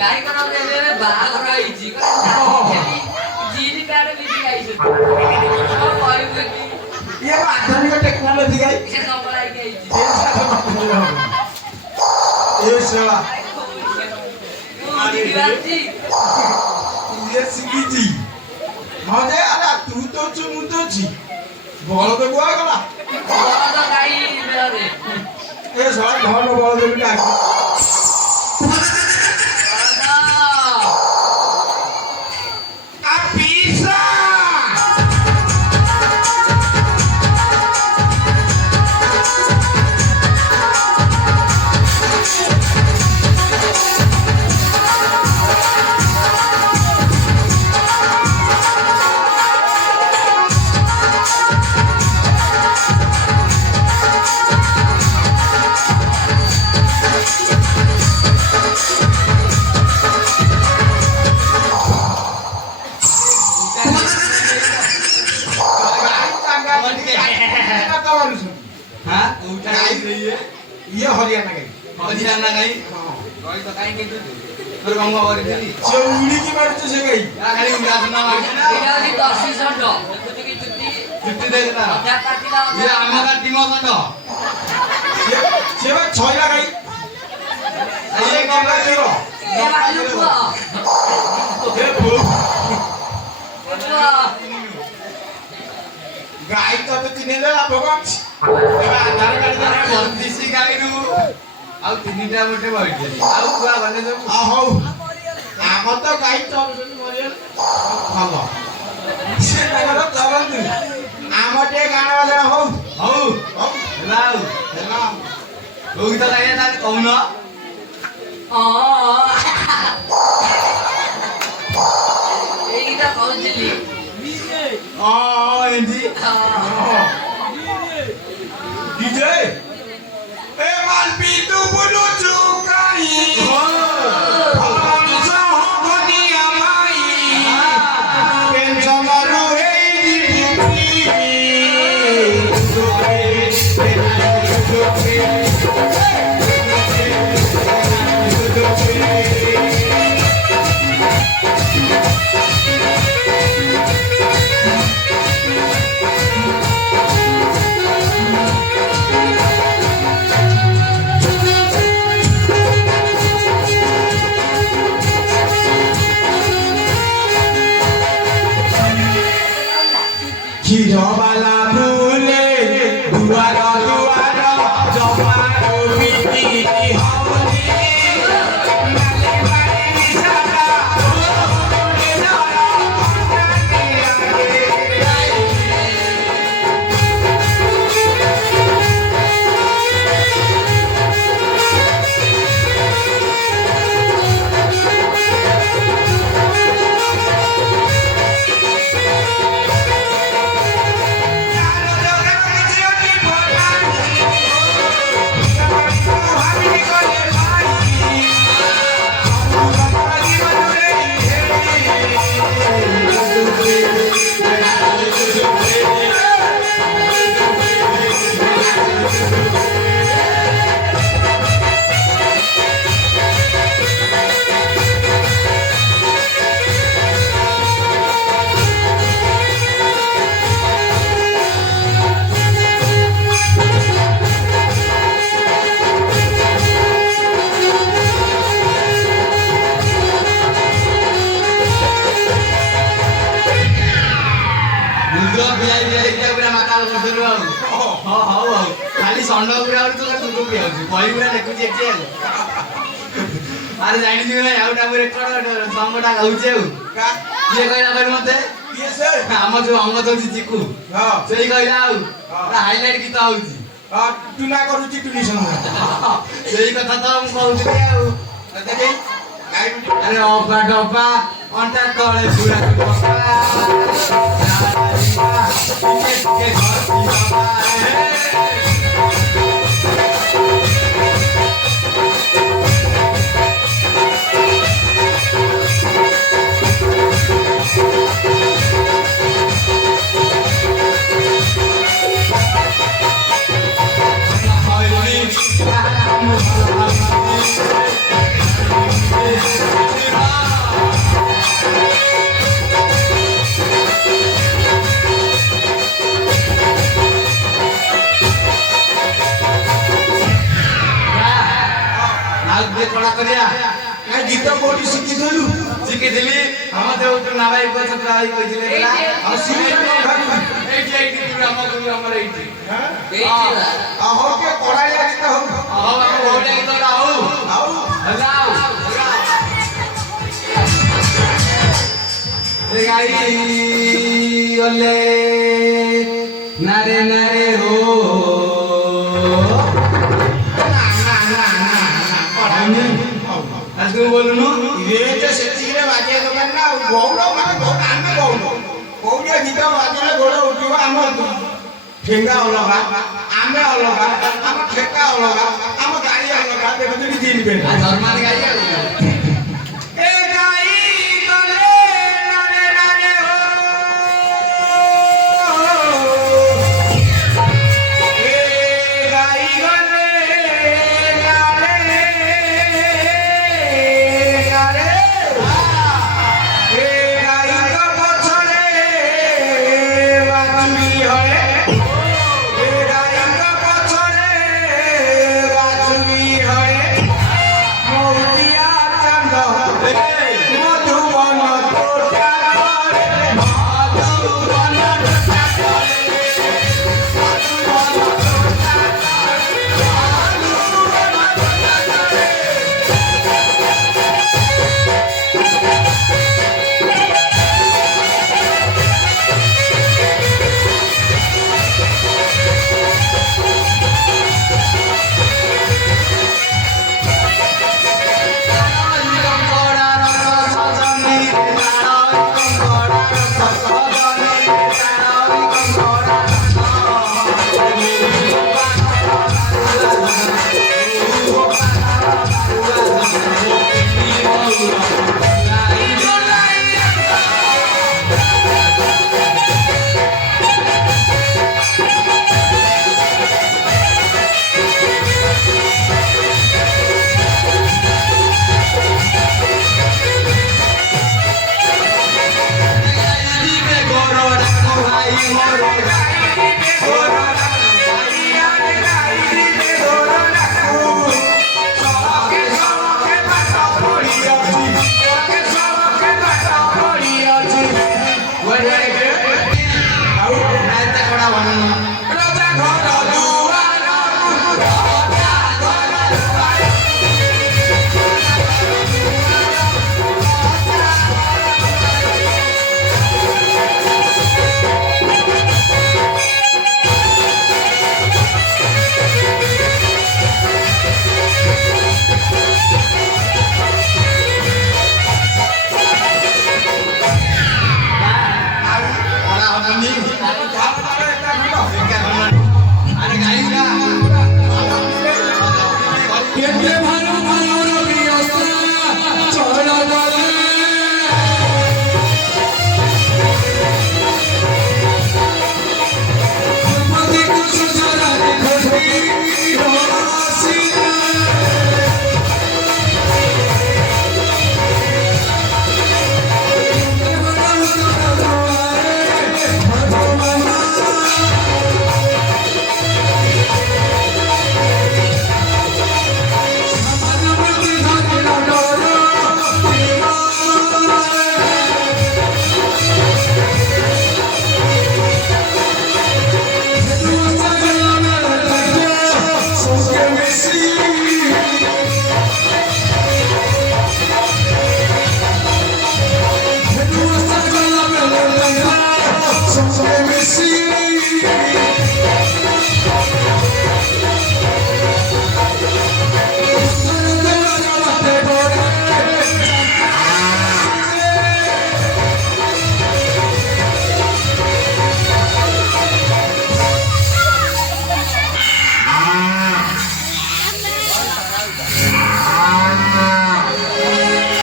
गाई को नाम देवे बाघ रही जी को जीनी काटे भी गाई से सब भाई बेटी ये आधुनिक टेक्नोलॉजी गाई इसे संभलाई गई ये सेवा जी ये सिंगी मजे आला तू तो चुमु तो जी बल तो बुआ गला तो गाई मेरे ए साला घर में बल भी डाक आ पिसा ये हरियाणा गई गाई तो गाई के तर गंगा वाली थी चौड़ी की बात से गई या खाली उंगला सुना मारती ना इधर की 10 सट कुत्ते की जुत्ती जुत्ती दे देता क्या काटिला ये आमाका टीम संड सेवा छयला गई ये गंगा जीरो ये बाजू को ए भू बुआ गाय तो तीन ला भगवान आधार कार्ड अरे बंदिसी गाई नु ଆଉ ତିନିଟା ଗୋଟେ ବଇଠି ଆଉ କୁଆ ଗଲେ ସବୁ आ हौ आम तो गाय तो मरियल ଭଲ से नगर करंतु आम टे गाण वाला हौ ହଉ हौ ହେଲା ଆଉ ହେଲା ତୁ ଗୀତ ଗାଇବା ତାହେଲେ କହୁନ ଏଇଟା କହୁଥିଲି ଏମିତି डीजे ए मान पी तू बुनु चुकाई हंसा होनी अमाई पेंशन मारू हे Kijobala bule, duara duara, jomaro biti hauli, nale nale nisara, ole nara, खाली षण्ड पुरा तो तुको पिया बही पुरा देखुची एक अरे जानी छी ना आउटा पुरे रेकर्ड संगटा गाउचे का ये कहला कर मते ये से हम जो अंग तो चिकू हां सेही कहला आउ हाइलाइट गीत आउची टुना करूची टुनिसन सेही कथा तो हम कहउची आउ देखै गाई अरे ओपा डोपा अंटा तळे पुरा डोपा के घर की बाबा ଗୀତ କୋଉଠି ଶିଖିଥିଲୁ? ଶିଖିଥିଲି ଆମ ଦେଉଠୁ ନାବାଇ ପଇସା ପ୍ରାୟ କହିଥିଲେ ଆଉ ଶିଖିଥିଲୁ ଘରୁ? ଏଇଠି ଆମ ଗୁରୁ ଆମର ଏଇଠି ହଉ ଟିକେ କଡ଼ାଳିଆ ଗୀତ ହଉ। ହଉ ଆମ ଓଡ଼ିଆ ଗୀତଟା ହଉ ଆଉ ହେଲା ଏ ଗାଈ ଗଲେ ନାରେ ନାରେ ହୋ ତୁ ବୋଲୁନୁ ସେତିକିରେ ବାଜିବା ଦରକାର ନା। ଆଉ ଗୌଡ଼ ମାନେ ଆମେ ଗୌଡ଼ କୋଉଠି ଗୀତ ବାଜିଲେ ଗୋଡ଼ ଉଠିବ। ଆମ ଠେଙ୍ଗା ଅଲଗା, ଆମେ ଅଲଗା, ଆମ ଠେକା ଅଲଗା, ଆମ ଗାଈ ଅଲଗା। ଦେଖୁଛନ୍ତି ଦିନ ଧର୍ମାନି ଗାଈ ଆଉ ଏ ଗାଈ ଗଲେ ନାରେ ନାରେ ହୋ, ଏ ଗାଈ ଗଲେ ନାରେ ନାରେ, ଏ ଗାଈଙ୍କ ପଛରେ ବାଛୁରୀ ହଳେ, ଏ ଗାଈଙ୍କ ପଛରେ ବାଛୁରୀ ହଳେ, ମହୁତିଆ ଚାନ୍ଦ ମଧୁ